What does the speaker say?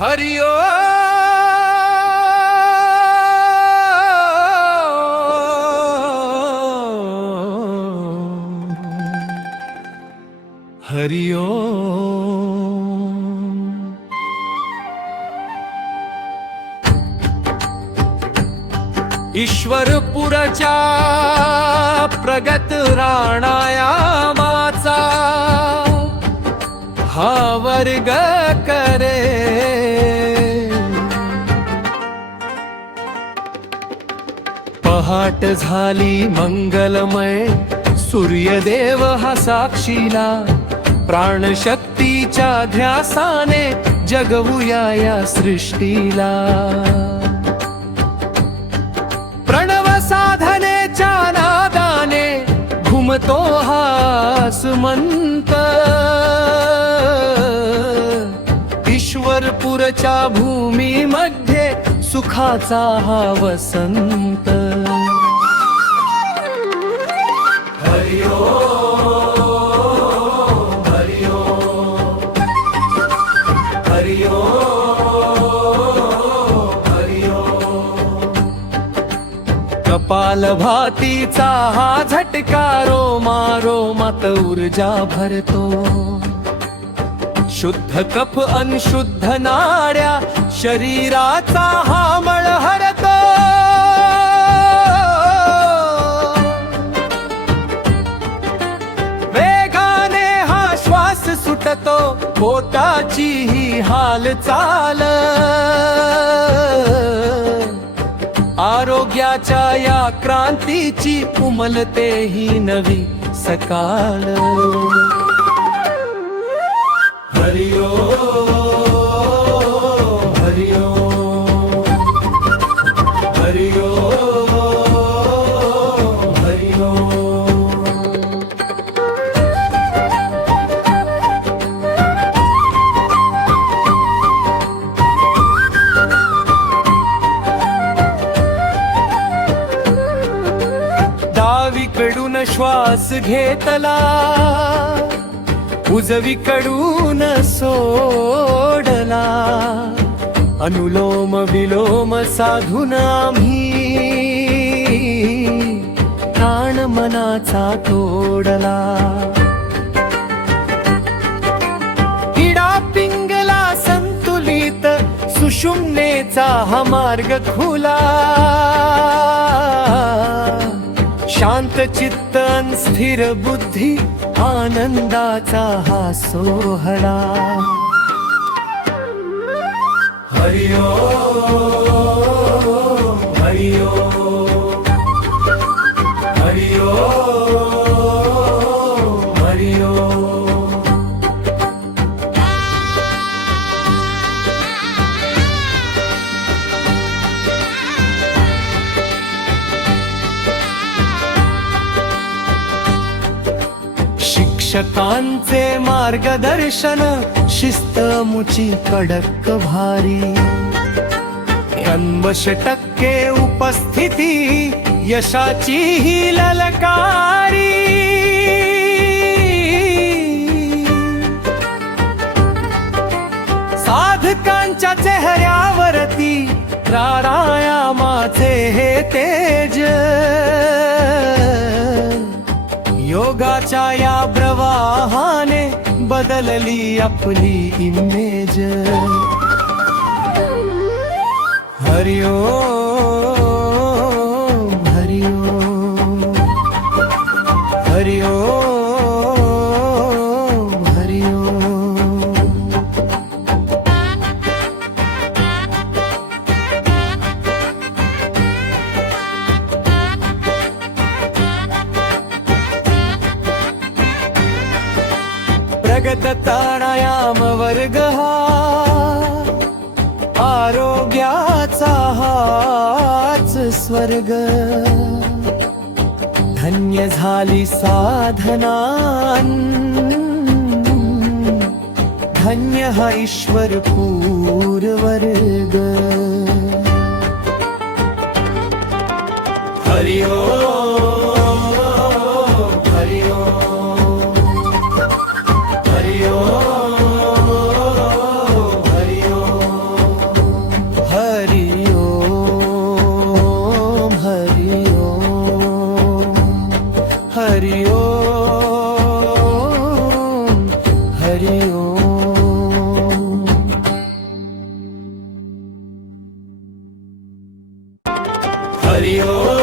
हरि ओम हरि ओम। ईश्वरपुरच्या प्रगत राणायामाचा हा वर्ग करे, पहाट झाली मंगलमय, सूर्यदेव हा साक्षीला, प्राणशक्तीच्या ध्यासाने जगवूया या सृष्टीला। प्रणव साधनेच्या नादाने घुमतो हा सुमंत, ईश्वरपुरच्या भूमीमध्ये सुखाचा हा वसंत। हरि ओम हरि ओम हरि ओम हरि ओम। कपालभातीचा हा झटका रोमा रोमात ऊर्जा भरतो, शुद्ध कफ अनशुद्ध नाड्या शरीराचा हा मळ हरतो। वेगाने हा श्वास सुटतो, पोटाची ही हालचाल, आरोग्याच्या या क्रांतीची उमलते ही नवी सकाळ। हरि ओम हरि ओम हरि ओम हरि ओम। डावीकडून श्वास घेतला, उजवीकडून सोडला, अनुलोम विलोम साधून आम्ही प्राण मनाचा तोडला। इडा पिंगला संतुलित, सुषुम्नेचा हा मार्ग खुला, शांत चित्त स्थिर बुद्धी आनंदाचा हा सोहळा। हरि ओम हरि ओम हरि ओम हरि ओम। शिक्षकांचे मार्गदर्शन, शिस्त मुची कडक भारी, 90% उपस्थिती यशाची ही ललकारी। साधकांच्या चेहऱ्यावरती प्राणायामाचे हे तेज, योगाच्या या प्रवाहाने बदलली आपली इमेज। हरि ओम हरि ओम हरि ओम हरि ओम। प्रगत प्राणायाम वर्ग हा आरोग्याचा हाच स्वर्ग, धन्य झाली साधना, धन्य हा ईश्वरपूर वर्ग। हरि ओम हरि ओम हरि ओम हरि ओम। हरि ओम